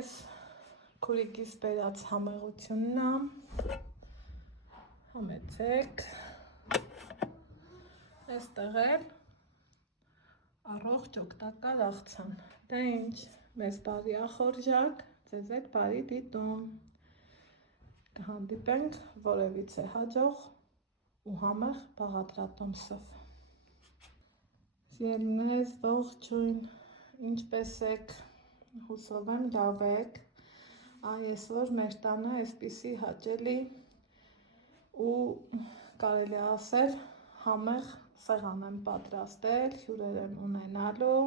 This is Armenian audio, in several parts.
Այս քուրիկիս բերած համեղությունն է, համեցեք, այստեղ էլ առողջ օգտակար աղցան, դե ինչ, մեզ բարի ախորժակ, ձեզ հետ բարի դիտում, կհանդիպենք որևիցե հաջող ու համեղ բաղադրատոմսով։ Սիրելիներս, ողջույն, ինչպես եք, հուսով եմ լավ եք, այսօր մեր տանը այսպիսի հաճելի ու կարելի ասել համեղ սեղան եմ պատրաստել, հյուրեր եմ ունենալու,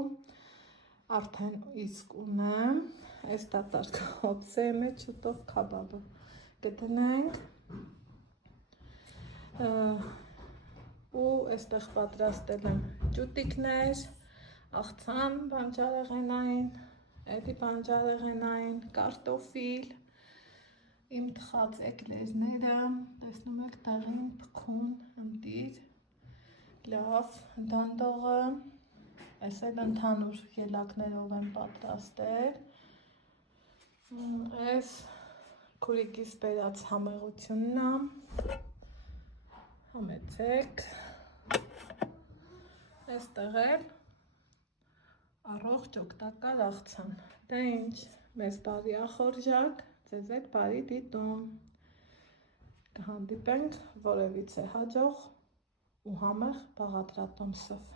արդեն իսկ ունեմ, այս դատարկ հոբսե մեջ շուտով քաբաբը կդնենք ու այստեղ պատրաստել եմ ճուտիկներ, աղցան բանջարեղենային, էլի բանջարեղենային, կարտոֆիլ, իմ թխած էկլերները, տեսնում եք դեղին, փքուն, ընտիր, լավ, դանդողը, այս էլ ընդհանուր ելակներով եմ պատրաստել, այս քուրիկիս բերած համեղությունն է, համեցեք, այստեղ էլ առողջ օգտակար աղցան, դե ինչ, մեզ բարի ախորժակ, ձեզ հետ բարի դիտում, կհանդիպենք որևիցե հաջող ու համեղ բաղադրատոմսով։